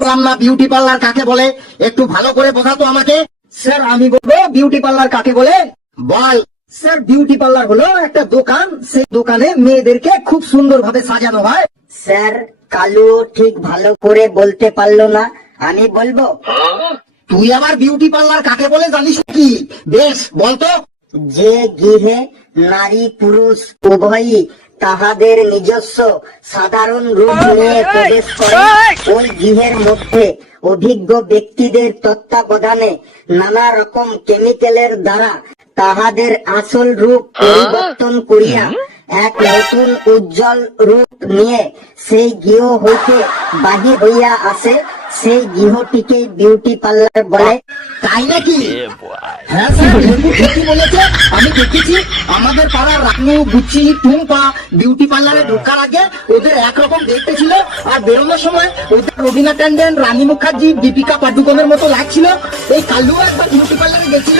বললাম না beauty parlour কাকে বলে, একটু ভালো করে বোঝাতো আমাকে। স্যার আমি বলবো বিউটি পার্লার কাকে বলে। বল। স্যার বিউটি পার্লার হলো একটা দোকান, সেই দোকানে মেয়েদেরকে খুব সুন্দরভাবে সাজানো হয়। স্যার কালু ঠিক ভালো করে বলতে পারলো না, আমি বলবো। তুই আবার বিউটি পার্লার কাকে বলে জানিস কি? বেশ বলতো। যে গৃহে নারী পুরুষ উভয়ই তাহাদের নিজস্ব সাধারণ রূপ নিয়ে প্রবেশ করে, ওই গৃহের মধ্যে অভিজ্ঞ ব্যক্তিদের তত্ত্বাবধানে নানা রকম কেমিক্যালের দ্বারা তাহাদের আসল রূপ পরিবর্তন করিয়া এক নতুন উজ্জ্বল রূপ নিয়ে সেই গৃহ হইতে বাহির হইয়া আসে, সেই গৃহটিকে বিউটি পার্লার বলে। তাই নাকি? হ্যাঁ স্যার, লেবু ঠিকই বলেছে। আমি দেখেছি আমাদের পাড়ার রানু, গুচি, টুম্পা বিউটি পার্লারে ঢোকার আগে ওদের একরকম দেখতে ছিল, আর বেরোনোর সময় ওদের রবিনা ট্যান্ডন, রানী মুখার্জি, দীপিকা পাডুকোনের মতো লাগছিল। এই কালু একবার বিউটি পার্লারে গেছিল।